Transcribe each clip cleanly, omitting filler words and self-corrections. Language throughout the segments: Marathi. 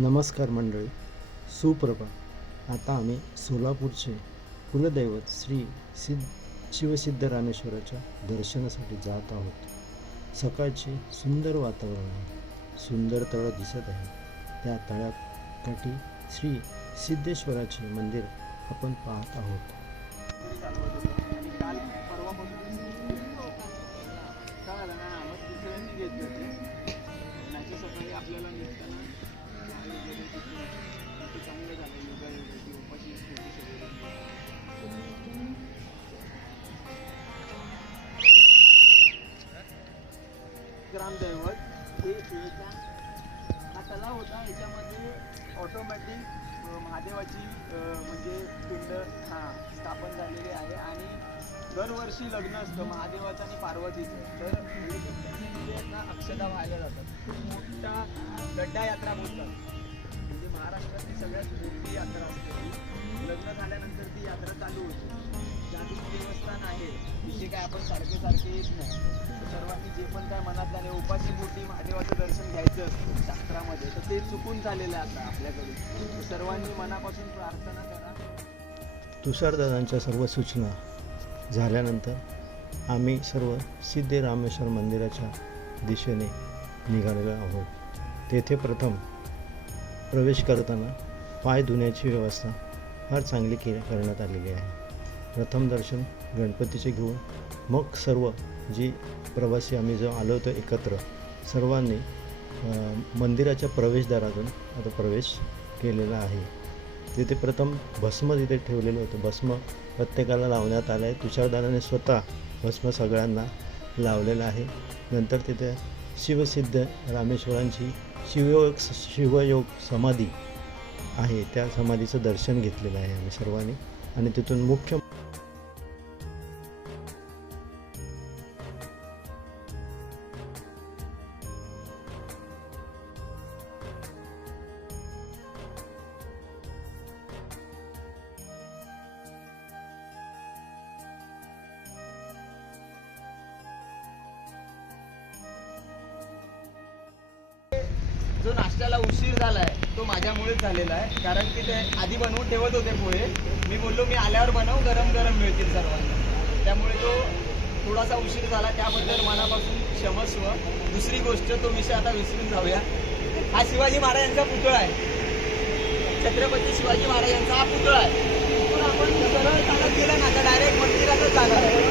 नमस्कार मंडळी, सुप्रभात. आता आम्ही सोलापूरचे कुलदैवत श्री शिवसिद्धरामेश्वराच्या दर्शनासाठी जात आहोत. सकाळचे सुंदर वातावरण आहे, सुंदर तळं दिसत आहे. त्या तळ्याकाठी श्री सिद्धेश्वराचे मंदिर आपण पाहत आहोत. ग्रामदैवत हे हा तलाव होता. याच्यामध्ये ऑटोमॅटिक महादेवाची म्हणजे पिंड स्थापन झालेली आहे आणि दरवर्षी लग्न असतं महादेवाचं आणि पार्वतीचं. तर अक्षता व्हायला जातात. खूप मोठा गड्डा यात्रा बोलतात, म्हणजे महाराष्ट्रातली सगळ्यात मोठी यात्रा असते. लग्न झाल्यानंतर ती यात्रा चालू होते. जागृत देवस्थान आहे, तिथे काय आपण सारखे येत नाही. सर्वांनी जे पण काय मनात झाले उपाशी पोटी महादेवाचं दर्शन घ्यायचं असतं शास्त्रामध्ये, तर ते चुकून झालेलं आहे आता आपल्याकडून. सर्वांनी मनापासून प्रार्थना करा. तुषारदादांच्या सर्व सूचना झाल्यानंतर आम्ही सर्व सिद्धरामेश्वर मंदिराच्या दिशेने निघालेलो आहोत. तेथे प्रथम प्रवेश करताना पाय धुण्याची व्यवस्था फार चांगली करण्यात आलेली आहे. प्रथम दर्शन गणपतीचे घेऊन मग सर्व जी प्रवासी आम्ही जो आलो होतो एकत्र, सर्वांनी मंदिराच्या प्रवेशद्वारातून आता प्रवेश केलेला आहे. तिथे प्रथम भस्म तिथे ठेवलेलं होतं. भस्म प्रत्येकाला लावण्यात आलं आहे. तुषारदादाने स्वतः भस्म सगळ्यांना लावलेलं आहे. नंतर तिथे शिवसिद्ध रामेश्वरांची शिवयोग समाधी आहे, त्या समाधीचं दर्शन घेतलेलं आहे आम्ही सर्वांनी. आणि तिथून मुख्य जो नाश्त्याला उशीर झालाय तो माझ्यामुळेच झालेला आहे. कारण की ते आधी बनवून ठेवत होते पोहे. मी बोललो मी आल्यावर बनव, गरम गरम मिळतील सर्वांना. त्यामुळे तो थोडासा उशीर झाला, त्याबद्दल मनापासून क्षमस्व. दुसरी गोष्ट, तो विषय आता विसरून जाऊया. हा शिवाजी महाराजांचा पुतळा आहे. छत्रपती शिवाजी महाराजांचा हा पुतळा आहे. तिथून आपण सरळ चालत गेला ना तर डायरेक्ट मंदिरातच जाणार आहे.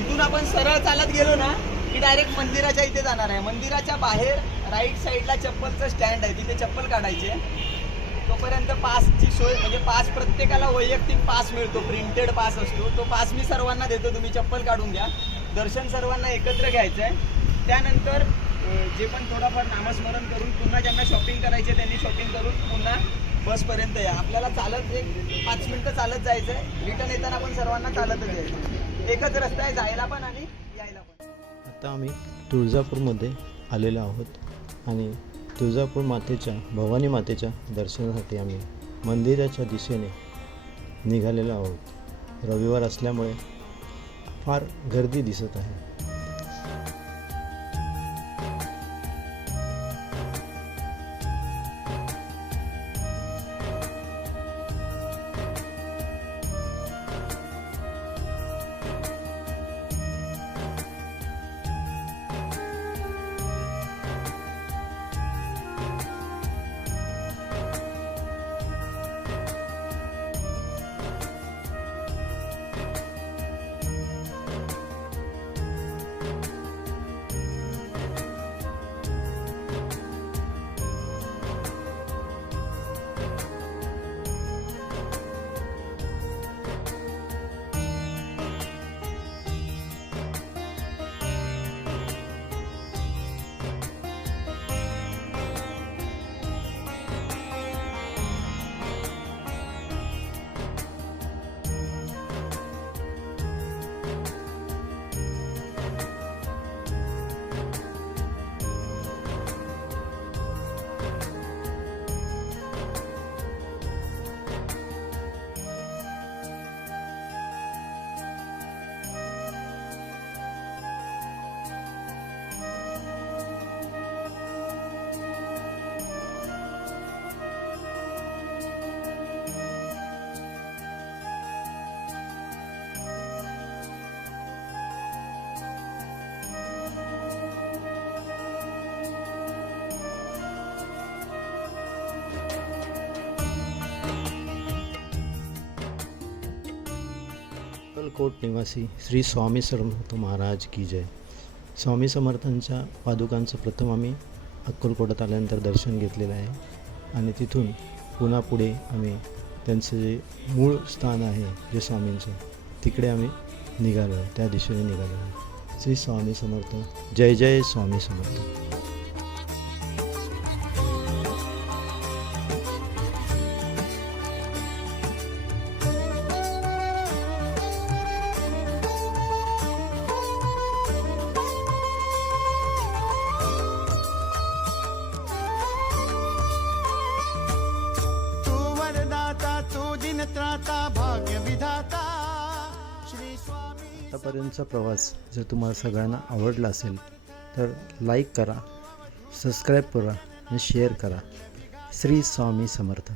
इथून आपण सरळ चालत गेलो ना की डायरेक्ट मंदिराच्या इथे जाणार आहे. मंदिराच्या बाहेर राईट साईडला चप्पलचं स्टँड आहे, तिथे चप्पल काढायचे. तोपर्यंत पासची सोय, म्हणजे पास प्रत्येकाला वैयक्तिक पास मिळतो, प्रिंटेड पास असतो. तो पास मी सर्वांना देतो, तुम्ही चप्पल काढून घ्या. दर्शन सर्वांना एकत्र घ्यायचं आहे. त्यानंतर जे पण थोडंफार नामस्मरण करून पुन्हा ज्यांना शॉपिंग करायचे त्यांनी शॉपिंग करून पुन्हा बसपर्यंत या. आपल्याला चालत 5 मिनिटं चालत जायचं आहे. रिटर्न येताना पण सर्वांना चालतच यायचं. एकच रस्ता आहे जायला पण आणि यायला पण. आता आम्ही तुळजापूरमध्ये आलेलो आहोत आणि तुळजापूर मातेच्या, भवानी मातेच्या दर्शनासाठी आम्ही मंदिराच्या दिशेने निघालेलो आहोत. रविवार असल्यामुळे फार गर्दी दिसत आहे. अक्कलकोट निवासी श्री स्वामी समर्थ महाराज की जय. स्वामी समर्थांच्या पादुकांचं प्रथम आम्ही अक्कलकोटात आल्यानंतर दर्शन घेतलेलं आहे आणि तिथून पुन्हा पुढे आम्ही त्यांचं जे मूळ स्थान आहे जे स्वामींचं तिकडे आम्ही निघालो, त्या दिशेने निघालो. श्री स्वामी समर्थ. जय जय स्वामी समर्थ. आतापर्यंतचा प्रवास जर तुम्हाला सगळ्यांना आवडला असेल तर लाईक करा, सबस्क्राईब करा आणि शेअर करा. श्री स्वामी समर्थ.